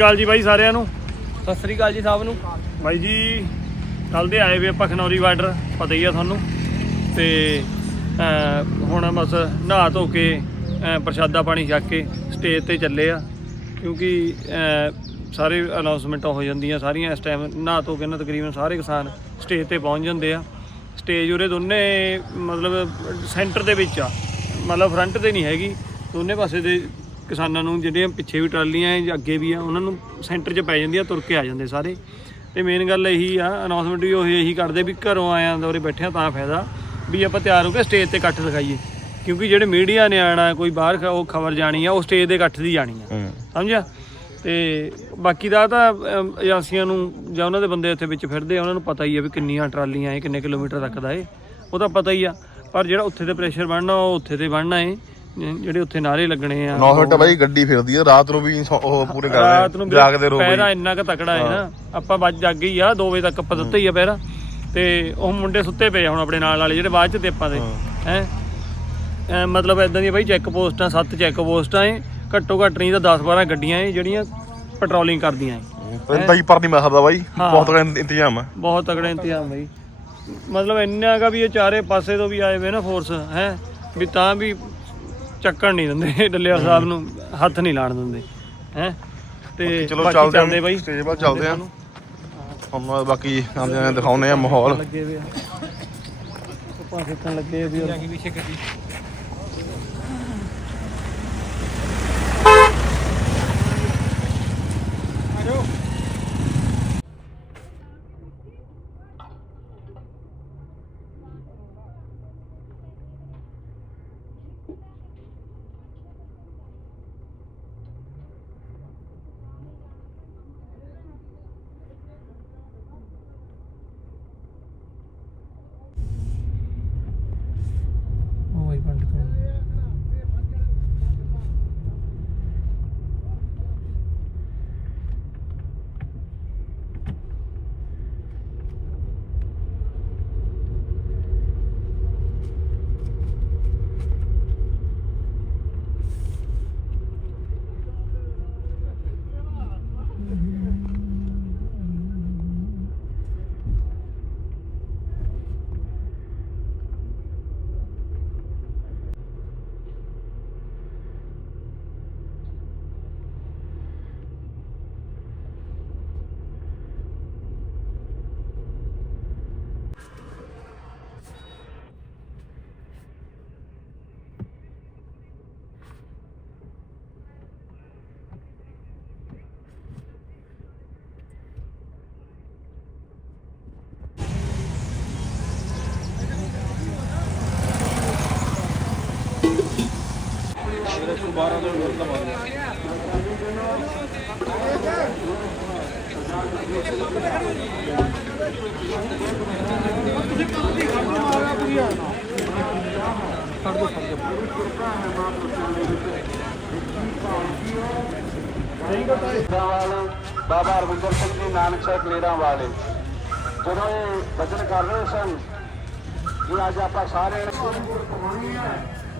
ਗੱਲ ਜੀ ਬਾਈ ਸਾਰਿਆਂ ਨੂੰ। ਸਤਿ ਸ੍ਰੀ ਅਕਾਲ ਜੀ ਸਭ ਨੂੰ। ਬਾਈ ਜੀ ਕੱਲ ਦੇ ਆਏ ਵੇ ਆਪਾਂ ਖਨੌਰੀ ਬਾਰਡਰ ਪਤਾ ਹੀ ਆ ਤੁਹਾਨੂੰ। ਤੇ ਹੁਣ ਬਸ ਨਹਾ ਧੋ ਕੇ ਪ੍ਰਸ਼ਾਦਾ ਪਾਣੀ ਛਕ ਕੇ ਸਟੇਜ ਤੇ ਚੱਲੇ ਆ। ਕਿਉਂਕਿ ਸਾਰੇ ਅਨਾਉਂਸਮੈਂਟਾਂ ਹੋ ਜਾਂਦੀਆਂ ਸਾਰੀਆਂ ਇਸ ਟਾਈਮ ਨਹਾ ਧੋ ਕੇ ਨਾ ਤਕਰੀਬਨ ਸਾਰੇ ਕਿਸਾਨ ਸਟੇਜ ਤੇ ਪਹੁੰਚ ਜਾਂਦੇ ਆ। ਸਟੇਜ ਉਰੇ ਦੋਨੇ ਮਤਲਬ ਸੈਂਟਰ ਦੇ ਵਿੱਚ ਆ। ਮਤਲਬ ਫਰੰਟ ਤੇ ਨਹੀਂ ਹੈਗੀ। ਦੋਨੇ ਪਾਸੇ ਦੇ ਕਿਸਾਨਾਂ ਨੂੰ ਜਿਹੜੀਆਂ ਪਿੱਛੇ ਵੀ ਟਰਾਲੀਆਂ ਹੈ ਜਾਂ ਅੱਗੇ ਵੀ ਆ ਉਹਨਾਂ ਨੂੰ ਸੈਂਟਰ 'ਚ ਪੈ ਜਾਂਦੀਆਂ ਤੁਰ ਕੇ ਆ ਜਾਂਦੇ ਸਾਰੇ। ਤੇ ਮੇਨ ਗੱਲ ਇਹੀ ਆ ਅਨਾਉਂਸਮੈਂਟ ਵੀ ਉਹ ਇਹੀ ਕਰਦੇ ਵੀ ਘਰੋਂ ਆਇਆਂ ਦਾ ਉਰੇ ਬੈਠਿਆਂ ਤਾਂ ਫਾਇਦਾ ਵੀ ਆਪਾਂ ਤਿਆਰ ਹੋ ਕੇ ਸਟੇਜ ਤੇ ਇਕੱਠ ਦਿਖਾਈਏ। ਕਿਉਂਕਿ ਜਿਹੜੇ ਮੀਡੀਆ ਨੇ ਆਣਾ ਕੋਈ ਬਾਹਰ ਉਹ ਖਬਰ ਜਾਣੀ ਆ ਉਹ ਸਟੇਜ ਦੇ ਇਕੱਠ ਦੀ ਜਾਣੀ ਆ। ਸਮਝਿਆ? ਤੇ ਬਾਕੀ ਦਾ ਤਾਂ ਏਜੰਸੀਆਂ ਨੂੰ ਜਾਂ ਉਹਨਾਂ ਦੇ ਬੰਦੇ ਇੱਥੇ ਵਿੱਚ ਫਿਰਦੇ ਆ ਉਹਨਾਂ ਨੂੰ ਪਤਾ ਹੀ ਆ ਵੀ ਕਿੰਨੀਆਂ ਟਰਾਲੀਆਂ ਏ ਕਿੰਨੇ ਕਿਲੋਮੀਟਰ ਤੱਕ ਦਾ ਏ ਉਹ ਤਾਂ ਪਤਾ ਹੀ ਆ। ਪਰ ਜਿਹੜਾ ਉੱਥੇ ਤੇ ਪ੍ਰੈਸ਼ਰ ਬਣਨਾ ਉਹ ਉੱਥੇ ਤੇ ਬਣਨਾ ਏ। ਜਿਹੜੇ ਉੱਥੇ ਨਾਰੇ ਲੱਗਣੇ ਆ 9 ਮਿੰਟ ਬਾਈ ਗੱਡੀ ਫਿਰਦੀ ਆ ਰਾਤ ਨੂੰ ਵੀ ਉਹ ਪੂਰੇ ਰਾਤ ਨੂੰ ਕਰਦੇ ਜਾਗਦੇ ਰਹੋ ਪਹਿਰਾ ਇੰਨਾ ਕ ਤਕੜਾ ਹੈ ਨਾ। ਆਪਾਂ ਵੱਜ ਜਾਗ ਗਈ ਆ 2 ਵਜੇ ਤੱਕ ਆਪਾਂ ਦਿੱਤਾ ਹੀ ਆ ਪਹਿਰਾ ਤੇ ਉਹ ਮੁੰਡੇ ਸੁੱਤੇ ਪਏ ਹੁਣ ਆਪਣੇ ਨਾਲ ਵਾਲੇ ਜਿਹੜੇ ਬਾਅਦ ਚ ਤੇਪਾਂ ਦੇ। ਹੈ। ਮਤਲਬ ਇਦਾਂ ਦੀਆਂ ਬਾਈ ਚੈੱਕ ਪੋਸਟਾਂ ਸੱਤ ਚੈੱਕ ਪੋਸਟਾਂ ਏ ਘੱਟੋ ਘੱਟ ਨਹੀਂ ਤਾਂ 10 12 ਗੱਡੀਆਂ ਏ ਜਿਹੜੀਆਂ ਪੈਟਰੋਲਿੰਗ ਕਰਦੀਆਂ ਏ ਤਾਂ ਹੀ ਪਰ ਨਹੀਂ ਮੈਂ ਸਕਦਾ ਬਾਈ। ਬਹੁਤ ਤਕੜਾ ਇੰਤਜ਼ਾਮ ਆ। ਬਹੁਤ ਤਗੜਾ ਇੰਤਜ਼ਾਮ ਬਈ। ਮਤਲਬ ਇੰਨਾ ਕਾ ਵੀ ਇਹ ਚਾਰੇ ਪਾਸੇ ਤੋਂ ਵੀ ਆਏ ਵੇ ਨਾ ਫੋਰਸ ਹੈ? ਵੀ ਤਾਂ ਵੀ ਚੱਕਣ ਨਹੀਂ ਦਿੰਦੇ। ਡੱਲਿਆ ਸਾਹਿਬ ਨੂੰ ਹੱਥ ਨਹੀਂ ਲਾਣ ਦਿੰਦੇ। ਹੈ? ਤੇ ਚਲੋ ਚੱਲਦੇ ਚੱਲਦੇ ਬਾਈ। ਸਟੇਜ 'ਤੇ ਚੱਲਦੇ ਆ। ਹੁਣ ਬਾਕੀ ਆਉਂਦੇ ਆ ਦਿਖਾਉਨੇ ਆ ਮਾਹੌਲ। ਲੱਗੇ ਵੇ ਆ। ਸਿੱਕਣ ਲੱਗੇ ਵੀ ਆ। ਵਾਲੇ ਬਾਬਾ ਰਵਿੰਦਰ ਸਿੰਘ ਜੀ ਨਾਨਕ ਸਾਹਿਬ ਕਲੇਰਾਂ ਵਾਲੇ ਜਦੋਂ ਇਹ ਵਚਨ ਕਰ ਰਹੇ ਸਨ ਕਿ ਅੱਜ ਆਪਾਂ ਸਾਰੇ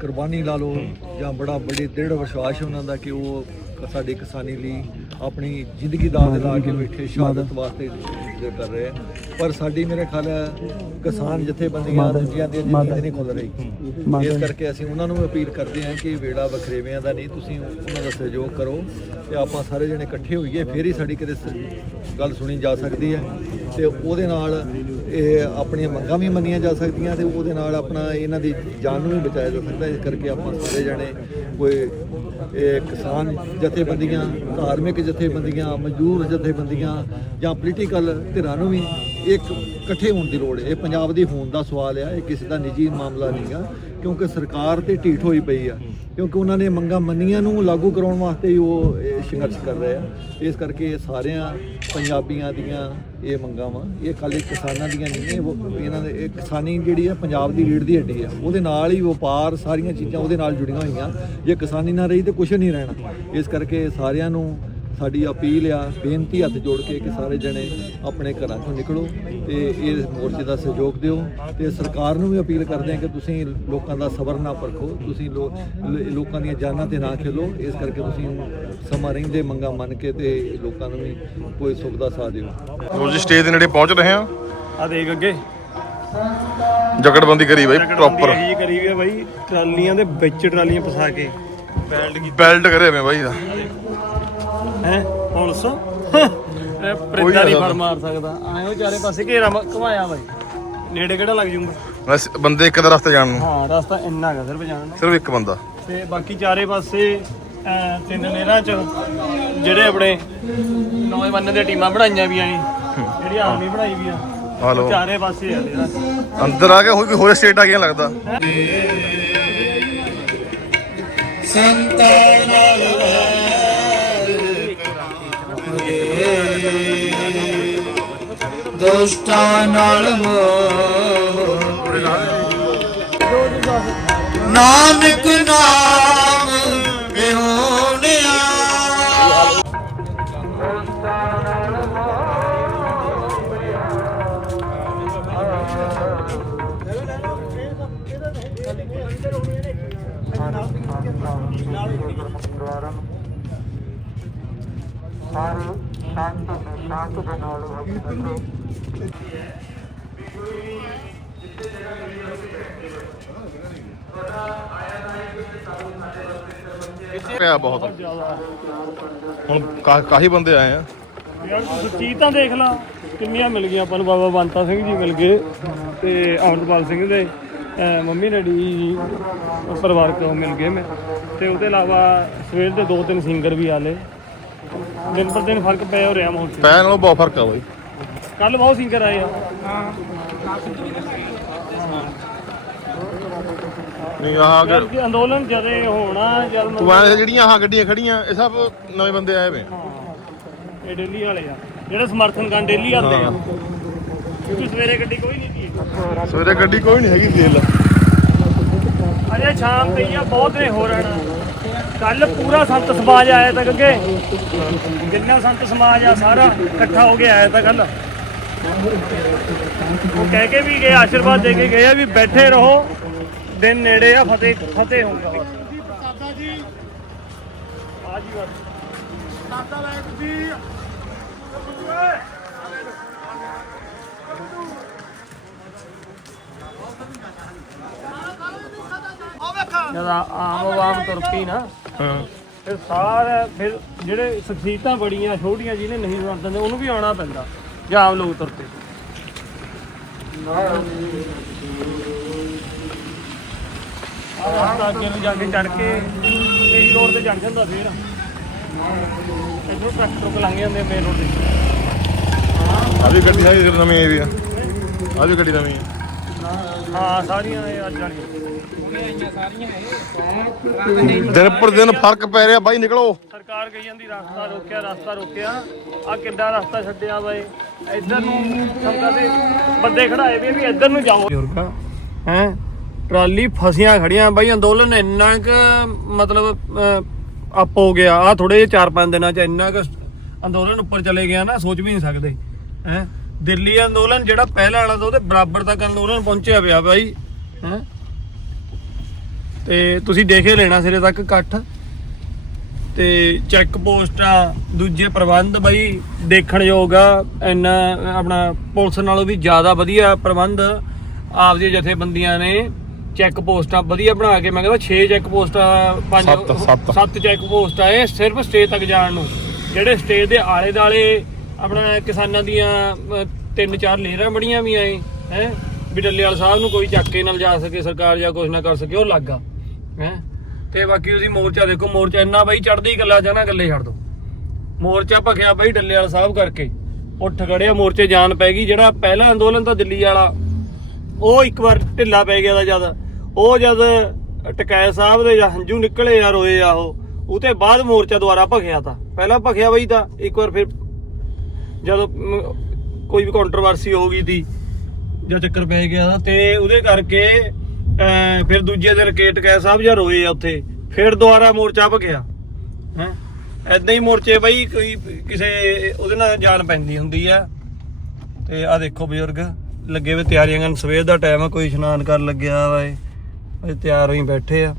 ਕੁਰਬਾਨੀ ਲਾ ਲਓ ਜਾਂ ਬੜਾ ਬੜੀ ਦ੍ਰਿੜ ਵਿਸ਼ਵਾਸ ਉਹਨਾਂ ਦਾ ਕਿ ਉਹ ਸਾਡੀ ਕਿਸਾਨੀ ਲਈ ਆਪਣੀ ਜ਼ਿੰਦਗੀ ਦਾ ਲਾ ਕੇ ਬੈਠੇ ਸ਼ਹਾਦਤ ਵਾਸਤੇ ਜੋ ਕਰ ਰਹੇ ਪਰ ਸਾਡੀ ਮੇਰੇ ਖਿਆਲ ਹੈ ਕਿਸਾਨ ਜਥੇਬੰਦੀਆਂ ਦੂਜੀਆਂ ਦੀਆਂ ਜ਼ਿੰਦਗੀ ਨਹੀਂ ਖੁੱਲ ਰਹੀ। ਇਸ ਕਰਕੇ ਅਸੀਂ ਉਹਨਾਂ ਨੂੰ ਅਪੀਲ ਕਰਦੇ ਹਾਂ ਕਿ ਵੇੜਾ ਵਖਰੇਵਿਆਂ ਦਾ ਨਹੀਂ ਤੁਸੀਂ ਉਹਨਾਂ ਦਾ ਸਹਿਯੋਗ ਕਰੋ ਤੇ ਆਪਾਂ ਸਾਰੇ ਜਣੇ ਇਕੱਠੇ ਹੋਈਏ ਫੇਰ ਹੀ ਸਾਡੀ ਕਿਤੇ ਗੱਲ ਸੁਣੀ ਜਾ ਸਕਦੀ ਹੈ। ਤੇ ਉਹਦੇ ਨਾਲ ਇਹ ਆਪਣੀਆਂ ਮੰਗਾਂ ਵੀ ਮੰਨੀਆਂ ਜਾ ਸਕਦੀਆਂ ਤੇ ਉਹਦੇ ਨਾਲ ਆਪਣਾ ਇਹਨਾਂ ਦੀ ਜਾਨ ਨੂੰ ਵੀ ਬਚਾਇਆ ਜਾ ਸਕਦਾ, ਇਸ ਕਰਕੇ ਆਪਾਂ ਸਾਰੇ ਜਣੇ ਕੋਈ, ਇਹ ਕਿਸਾਨ ਜਥੇਬੰਦੀਆਂ, ਧਾਰਮਿਕ ਜਥੇਬੰਦੀਆਂ, ਮਜ਼ਦੂਰ ਜਥੇਬੰਦੀਆਂ ਜਾਂ ਪੋਲੀਟੀਕਲ ਧਿਰਾਂ ਨੂੰ ਵੀ ਇੱਕ ਇਕੱਠੇ ਹੋਣ ਦੀ ਲੋੜ ਹੈ। ਇਹ ਪੰਜਾਬ ਦੀ ਹੋਣ ਦਾ ਸਵਾਲ ਆ, ਇਹ ਕਿਸੇ ਦਾ ਨਿੱਜੀ ਮਾਮਲਾ ਨਹੀਂਗਾ ਕਿਉਂਕਿ ਸਰਕਾਰ ਤੇ ਢੀਠ ਹੋਈ ਪਈ ਆ। ਕਿਉਂਕਿ ਉਹਨਾਂ ਨੇ ਮੰਗਾਂ ਮੰਨੀਆਂ ਨੂੰ ਲਾਗੂ ਕਰਾਉਣ ਵਾਸਤੇ ਹੀ ਉਹ ਇਹ ਸੰਘਰਸ਼ ਕਰ ਰਹੇ ਆ। ਇਸ ਕਰਕੇ ਸਾਰਿਆਂ ਪੰਜਾਬੀਆਂ ਦੀਆਂ ਇਹ ਮੰਗਾਂ ਵਾ। ਇਹ ਖਾਲੀ ਕਿਸਾਨਾਂ ਦੀਆਂ ਨਹੀਂ, ਇਹ ਇਹਨਾਂ ਦੇ ਇਹ ਕਿਸਾਨੀ ਜਿਹੜੀ ਆ, ਪੰਜਾਬ ਦੀ ਰੀੜ ਦੀ ਹੱਡੀ ਆ। ਉਹਦੇ ਨਾਲ ਹੀ ਵਪਾਰ ਸਾਰੀਆਂ ਚੀਜ਼ਾਂ ਉਹਦੇ ਨਾਲ ਜੁੜੀਆਂ ਹੋਈਆਂ। ਜੇ ਕਿਸਾਨੀ ਨਾ ਰਹੀ ਤੇ ਕੁਝ ਨਹੀਂ ਰਹਿਣਾ। ਇਸ ਕਰਕੇ ਸਾਰਿਆਂ ਨੂੰ ਸਾਡੀ ਅਪੀਲ ਆ ਬੇਨਤੀ ਹੱਥ ਜੋੜ ਕੇ ਕਿ ਸਾਰੇ ਜਣੇ ਆਪਣੇ ਘਰਾਂ ਤੋਂ ਨਿਕਲੋ ਤੇ ਇਸ ਮੋਰਚੇ ਦਾ ਸਹਿਯੋਗ ਦਿਓ ਤੇ ਸਰਕਾਰ ਨੂੰ ਵੀ ਅਪੀਲ ਕਰਦੇ ਆ ਕਿ ਤੁਸੀਂ ਲੋਕਾਂ ਦਾ ਸਬਰ ਨਾ ਪਰਖੋ ਤੁਸੀਂ ਲੋਕਾਂ ਦੀਆਂ ਜਾਨਾਂ ਤੇ ਨਾ ਖੇਲੋ ਇਸ ਕਰਕੇ ਤੁਸੀਂ ਸਮਾਂ ਰਹਿੰਦੇ ਮੰਗਾ ਮੰਨ ਕੇ ਤੇ ਲੋਕਾਂ ਨੂੰ ਵੀ ਕੋਈ ਸੁੱਖ ਦਾ ਸਾਥ ਦਿਓ। ਲੋ ਜੀ ਸਟੇਜ ਦੇ ਨੇੜੇ ਪਹੁੰਚ ਰਹੇ ਆ ਆ ਦੇਖ ਅੱਗੇ। ਜਕੜਬੰਦੀ ਕਰੀ ਬਾਈ ਪ੍ਰੋਪਰ ਇਹੀ ਕਰੀ ਆ ਬਾਈ ਟਰਾਲੀਆਂ ਦੇ ਵਿੱਚ ਟਰਾਲੀਆਂ ਫਸਾ ਕੇ। ਬੈਲਟ ਕੀ ਬੈਲਟ ਕਰੇ ਹੋਏ ਬਾਈ ਦਾ ਹੈ ਪੁਲਿਸ? ਪ੍ਰਿੰਦਾ ਨਹੀਂ ਫੜ ਮਾਰ ਸਕਦਾ। ਆਇਓ ਚਾਰੇ ਪਾਸੇ ਘੇਰਾ ਮ- ਘੁਮਾਇਆ ਬਾਈ। ਨੇੜੇ ਕਿਹੜਾ ਲੱਗ ਜੂਗਾ? ਬਸ ਬੰਦੇ ਇੱਕ ਦਾ ਰਸਤੇ ਜਾਣ ਨੂੰ। ਹਾਂ ਰਸਤਾ ਇੰਨਾ ਹੈਗਾ ਸਿਰਫ ਜਾਣ ਨੂੰ। ਸਿਰਫ ਇੱਕ ਬੰਦਾ। ਤੇ ਬਾਕੀ ਚਾਰੇ ਪਾਸੇ ਅਹ, ਤਿੰਨ ਨਹਿਰਾਂ ਚ ਜਿਹੜੇ ਆਪਣੇ ਨੌਜਵਾਨਾਂ ਦੀਆਂ ਟੀਮਾਂ ਬਣਾਈਆਂ ਵੀ ਆਏ ਜਿਹੜੀ ਆਰਮੀ ਬਣਾਈ ਵੀ ਆ ਹਲੋ। ਉਹ ਚਾਰੇ ਪਾਸੇ ਆ ਨਹਿਰਾਂ ਅੰਦਰ ਆ ਕੇ ਹੋਰ ਕੋਈ ਹੋਰ ਸਟੇਟ ਆ ਗਿਆ ਲੱਗਦਾ ਦੁਸ਼ਟਾਂ ਨਾਲ ਨਾਨਕ ਨਾਮ ਵਿਹੋਣਿਆ ਪਿਆ ਬਹੁਤ। ਹੁਣ ਕਾ- ਕਾਫੀ ਬੰਦੇ ਆਏ ਆ? ਯਾਰ ਤੂੰ ਸੱਚੀ ਤਾਂ ਦੇਖ ਲਾ ਕਿੰਨੀਆਂ ਮਿਲ ਗਈਆਂ ਆਪਾਂ ਨੂੰ। ਬਾਬਾ ਬੰਤਾ ਸਿੰਘ ਜੀ ਮਿਲ ਗਏ ਤੇ ਅਮਰਪਾਲ ਸਿੰਘ ਦੇ ਅਹ, ਮੰਮੀ ਡੈਡੀ ਜੀ ਪਰਿਵਾਰਕ ਉਹ ਮਿਲ ਗਏ ਮੈਂ। ਤੇ ਉਹਦੇ ਇਲਾਵਾ ਸਵੇਰ ਦੇ ਦੋ ਤਿੰਨ ਸਿੰਗਰ ਵੀ ਆਲੇ ਦਿਨ ਪਰ ਦਿਨ ਫ਼ਰਕ ਹੋ ਰਿਹਾ ਮਾਹੌਲ 'ਚ। ਪੈ ਨਾਲੋਂ ਬਹੁਤ ਫ਼ਰਕ ਆ ਬਾਈ। ਕੱਲ ਬਹੁਤ ਸਿੰਗਰ ਆਏ ਆ। ਨਹੀਂ ਆਹ ਯਾਰ ਕਿ ਅੰਦੋਲਨ ਜਦੇ ਹੋਣਾ ਜਦ ਤੂੰ ਆਏ ਜਿਹੜੀਆਂ ਆਹ ਗੱਡੀਆਂ ਖੜੀਆਂ ਇਹ ਸਭ ਨਵੇਂ ਬੰਦੇ ਆਏ ਵੇ। ਇਹ ਡੇਲੀ ਵਾਲੇ ਆ। ਜਿਹੜੇ ਸਮਰਥਨ ਕਰਨ ਡੇਲੀ ਆਉਂਦੇ ਆ। ਕਿਉਂਕਿ ਸਵੇਰੇ ਗੱਡੀ ਕੋਈ ਨਹੀਂ ਸੀ। ਸਵੇਰੇ ਗੱਡੀ ਕੋਈ ਨਹੀਂ ਹੈਗੀ ਦੇਖ ਲੈ। ਅਜੇ ਸ਼ਾਮ ਪਈ ਆ ਬਹੁਤ ਨੇ ਹੋ ਰਹਿਣਾ ਕੱਲ ਪੂਰਾ ਸੰਤ ਸਮਾਜ ਆਇਆ ਤਾਂ ਅੱਗੇ ਜਿੰਨਾ ਸੰਤ ਸਮਾਜ ਆ ਸਾਰਾ ਇਕੱਠਾ ਹੋ ਕੇ ਆਇਆ ਤਾਂ ਕੱਲ ਉਹ ਕਹਿ ਕੇ ਵੀ ਗਏ ਆਸ਼ੀਰਵਾਦ ਦੇ ਕੇ ਗਏ ਆ ਵੀ ਬੈਠੇ ਰਹੋ ਦਿਨ ਨੇੜੇ ਆ ਫਤਿਹ ਫਤਿਹ ਹੋਊਗਾ ਆ ਜੀ ਬਸ। ਜਦ ਆ- ਆਮ ਆਵਾਮ ਤੁਰ ਪਈ ਨਾ ਹਾਂ। ਫਿਰ ਸਾਰੇ ਫਿਰ ਜਿਹੜੇ ਸ਼ਖਸੀਅਤਾਂ ਬੜੀਆਂ ਛੋਟੀਆਂ ਜਿਹਨੇ ਨਹੀਂ ਸੁਣ ਦਿੰਦੇ ਉਹਨੂੰ ਵੀ ਆਉਣਾ ਪੈਂਦਾ ਜਾਂ ਆਮ ਲੋਕ ਤੁਰ ਪਏ ਆਹ ਰਸਤਾ ਅੱਗੇ ਨੂੰ ਜਾ ਕੇ ਚੜ ਕੇ ਇਹੀ ਰੋਡ ਤੇ ਚੜ ਜਾਂਦਾ ਫਿਰ ਇੱਧਰੋਂ ਟਰੱਕ ਟਰੁੱਕ ਲੰਘ ਜਾਂਦੇ ਮੇਨ ਰੋਡ ਤੇ। ਆ ਵੀ ਗੱਡੀ ਹੈਗੀ ਨਵੀਂ ਵੀ ਆ। ਵੀ ਗੱਡੀ ਨਵੀਂ ਹਾਂ ਸਾਰੀਆਂ ਇਹ ਅੱਜ ਵਾਲੀਆਂ ਦਿਨ ਪਰ ਦਿਨ ਫ਼ਰਕ ਪੈ ਰਿਹਾ ਬਾਈ ਨਿਕਲੋ। ਸਰਕਾਰ ਕਹੀ ਜਾਂਦੀ ਰਸਤਾ ਰੋਕਿਆ ਰਸਤਾ ਰੋਕਿਆ। ਆ ਕਿੱਦਾਂ ਰਸਤਾ ਛੱਡਿਆ ਬਾਈ। ਇੱਧਰ ਨੂੰ ਸੰਗਤਾਂ ਦੇ ਬੰਦੇ ਖੜਾਏ ਵੀ ਵੀ ਇੱਧਰ ਨੂੰ ਜਾਓ। ਬਜ਼ੁਰਗਾ ਹੈ? ਟਰਾਲੀ ਫਸੀਆਂ ਖੜੀਆਂ। ਬਾਈ ਅੰਦੋਲਨ ਇੰਨਾ ਕੁ ਮਤਲਬ ਅਪ ਹੋ ਗਿਆ। ਆ ਥੋੜੇ ਜਿਹੇ 4-5 ਦਿਨਾਂ ਚ ਇੰਨਾ ਕੁ ਅੰਦੋਲਨ ਉੱਪਰ ਚਲੇ ਗਿਆ ਨਾ ਸੋਚ ਵੀ ਨਹੀਂ ਸਕਦੇ। ਹੈ? ਦਿੱਲੀ ਅੰਦੋਲਨ ਜਿਹੜਾ ਪਹਿਲਾ ਵਾਲਾ ਤਾਂ ਉਹਦੇ ਬਰਾਬਰ ਤੱਕ ਅੰਦੋਲਨ ਪਹੁੰਚਿਆ ਪਿਆ ਬਾਈ ਹੈ। ਤੇ ਤੁਸੀਂ ਦੇਖੇ ਲੈਣਾ ਸਿਰੇ ਤੱਕ ਇਕੱਠ। ਤੇ ਚੈੱਕ ਪੋਸਟਾਂ ਦੂਜੇ ਪ੍ਰਬੰਧ ਬਈ ਦੇਖਣਯੋਗ ਆ ਇੰਨਾ ਆਪਣਾ ਪੁਲਿਸ ਨਾਲੋਂ ਵੀ ਜ਼ਿਆਦਾ ਵਧੀਆ ਪ੍ਰਬੰਧ ਆਪਦੀਆਂ ਜਥੇਬੰਦੀਆਂ ਨੇ ਚੈੱਕ ਪੋਸਟਾਂ ਵਧੀਆ ਬਣਾ ਕੇ ਮੈਂ ਕਹਿੰਦਾ 6 ਚੈੱਕ ਪੋਸਟਾਂ ਪੰਜ ਸੱਤ, ਸੱਤ। 7 ਚੈੱਕ ਪੋਸਟਾਂ ਇਹ ਸਿਰਫ ਸਟੇਜ ਤੱਕ ਜਾਣ ਨੂੰ। ਜਿਹੜੇ ਸਟੇਜ ਦੇ ਆਲੇ ਦਾਲੇ ਆਪਣਾ ਕਿਸਾਨਾਂ ਦੀਆਂ ਤਿੰਨ ਚਾਰ ਲੇਰਾਂ ਬੜੀਆਂ ਵੀ ਆਏ ਹੈ? ਵੀ ਡੱਲੇਵਾਲ ਸਾਹਿਬ ਨੂੰ ਕੋਈ ਚੱਕ ਕੇ ਨਾਲ ਜਾ ਸਕੇ, ਸਰਕਾਰ ਜਾਂ ਕੁਝ ਨਾ ਕਰ ਸਕੇ, ਉਹ ਲੱਗਾ ਹੈ? ਤੇ ਬਾਕੀ ਤੁਸੀਂ ਮੋਰਚਾ ਦੇਖੋ, ਮੋਰਚਾ ਇੰਨਾ ਬਾਈ ਚੜਦੀ ਗੱਲਾਂ ਚ ਗੱਲੇ ਛੱਡ ਦੋ। ਮੋਰਚਾ ਭਖਿਆ ਬਾਈ ਡੱਲੇ ਸਾਹਿਬ ਕਰਕੇ, ਉੱਠ ਖੜਿਆ, ਮੋਰਚੇ ਜਾਨ ਪੈ ਗਈ, ਜਿਹੜਾ ਪਹਿਲਾ ਅੰਦੋਲਨ ਤਾਂ ਦਿੱਲੀ ਵਾਲਾ, ਉਹ ਇੱਕ ਵਾਰ ਢਿੱਲਾ ਪੈ ਗਿਆ ਦਾ ਜਦ, ਉਹ ਜਦ ਟਕੈ ਸਾਹਿਬ ਦੇ ਜਾਂ ਹੰਝੂ ਨਿਕਲੇ ਆ, ਰੋਏ ਆ ਉਹ ਉਹ ਬਾਅਦ ਮੋਰਚਾ ਦੁਆਰਾ ਭਖਿਆ ਤਾਂ। ਪਹਿਲਾਂ ਭਖਿਆ ਬਈ ਤਾਂ, ਇੱਕ ਵਾਰ ਫਿਰ ਜਦੋਂ ਕੋਈ ਵੀ ਕੰਟਰੋਵਰਸੀ ਹੋ ਗਈ ਸੀ ਜਾਂ ਚੱਕਰ ਪੈ ਗਿਆ ਤੇ ਉਹਦੇ ਕਰਕੇ ਅਮ, ਫਿਰ ਦੂਜੇ ਦਿਨ ਕੇਟ ਕੈ ਸਾਹਿਬ ਜਾਂ ਰੋਏ ਆ ਉੱਥੇ ਫਿਰ ਦੁਬਾਰਾ ਮੋਰਚਾ ਭਖਿਆ ਹੈ? ਐਦਾਂ ਹੀ ਮੋਰਚੇ ਬਈ ਕੋਈ ਕਿਸੇ ਉਹਦੇ ਨਾਲ ਜਾਨ ਪੈਂਦੀ ਹੁੰਦੀ ਆ। ਤੇ ਆ ਦੇਖੋ ਬਜ਼ੁਰਗ ਲੱਗੇ ਵੇ ਤਿਆਰੀਆਂ ਕਰਨ ਸਵੇਰ ਦਾ ਟਾਈਮ ਆ ਕੋਈ ਇਸ਼ਨਾਨ ਕਰਨ ਲੱਗਿਆ ਵਾ ਇਹ। ਤਿਆਰ ਹੋਈ ਬੈਠੇ ਆ।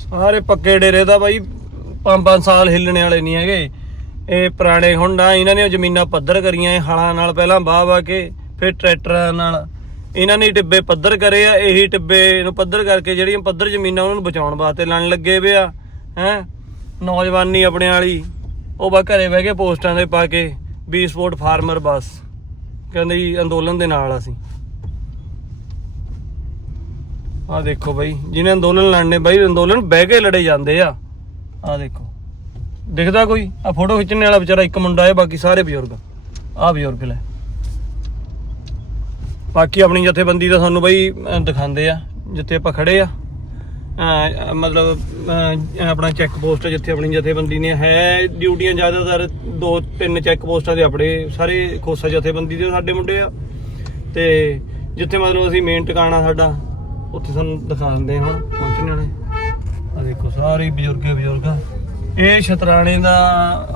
ਸਾਰੇ ਪੱਕੇ ਡੇਰੇ ਦਾ ਬਾਈ ਪੰਜ ਪੰਜ ਸਾਲ ਹਿੱਲਣੇ ਵਾਲੇ ਨਹੀਂ ਹੈਗੇ। ਇਹ ਪੁਰਾਣੇ ਹੁੰਡਾ ਇਹਨਾਂ ਨੇ ਉਹ ਜ਼ਮੀਨਾਂ ਪੱਧਰ ਕਰੀਆਂ, ਇਹ ਹਲਾਂ ਨਾਲ ਪਹਿਲਾਂ ਵਾਹ ਵਾ ਕੇ, ਫਿਰ ਟਰੈਕਟਰਾਂ ਨਾਲ। ਇਹਨਾਂ ਨੇ ਟਿੱਬੇ ਪੱਧਰ ਕਰੇ ਆ, ਇਹੀ ਟਿੱਬੇ ਨੂੰ ਪੱਧਰ ਕਰਕੇ ਜਿਹੜੀਆਂ ਪੱਧਰ ਜ਼ਮੀਨਾਂ ਉਹਨਾਂ ਨੂੰ ਬਚਾਉਣ ਵਾਸਤੇ ਲੜਨ ਲੱਗੇ ਵੇ ਆ, ਹੈ? ਨੌਜਵਾਨੀ ਆਪਣੇ ਵਾਲੀ, ਉਹ ਬਾ ਘਰੇ ਬਹਿ ਕੇ ਪੋਸਟਾਂ ਦੇ ਪਾ ਕੇ, ਵੀ ਸਪੋਰਟ ਫਾਰਮਰ ਬਸ। ਕਹਿੰਦੇ ਜੀ, ਅੰਦੋਲਨ ਦੇ ਨਾਲ ਅਸੀਂ। ਆ ਦੇਖੋ ਬਾਈ, ਜਿਹਨੇ ਅੰਦੋਲਨ ਲੜਨੇ, ਬਾਈ ਅੰਦੋਲਨ ਬਹਿ ਕੇ ਲੜੇ ਜਾਂਦੇ ਆ। ਆ ਦੇਖੋ। ਦਿਖਦਾ ਕੋਈ? ਆ ਫੋਟੋ ਖਿੱਚਣ ਵਾਲਾ ਵਿਚਾਰਾ ਇੱਕ ਮੁੰਡਾ ਹੈ, ਬਾਕੀ ਸਾਰੇ ਬਜ਼ੁਰਗ। ਆ ਬਜ਼ੁਰਗ ਲੈ। ਬਾਕੀ ਆਪਣੀ ਜਥੇਬੰਦੀ ਦਾ ਸਾਨੂੰ ਬਈ ਦਿਖਾਉਂਦੇ ਆ, ਜਿੱਥੇ ਆਪਾਂ ਖੜੇ ਆ। ਮਤਲਬ ਆਪਣਾ ਚੈੱਕ ਪੋਸਟ ਜਿੱਥੇ ਆਪਣੀ ਜਥੇਬੰਦੀ ਨੇ। ਹੈ ਡਿਊਟੀਆਂ ਜ਼ਿਆਦਾਤਰ ਦੋ ਤਿੰਨ ਚੈੱਕ ਪੋਸਟਾਂ ਦੇ ਆਪਣੇ ਸਾਰੇ ਖੋਸਾ ਜਥੇਬੰਦੀ ਦੇ ਸਾਡੇ ਮੁੰਡੇ ਆ। ਤੇ ਜਿੱਥੇ ਮਤਲਬ ਅਸੀਂ ਮੇਨ ਟਿਕਾਣਾ ਸਾਡਾ, ਉੱਥੇ ਸਾਨੂੰ ਦਿਖਾ ਦਿੰਦੇ ਆ ਹੁਣ, ਪਹੁੰਚਣ ਵਾਲੇ। ਆ ਦੇਖੋ, ਸਾਰੇ ਹੀ ਬਜ਼ੁਰਗ ਬਜ਼ੁਰਗ। ਆ ਇਹ ਸ਼ਤਰਾਣੇ ਦਾ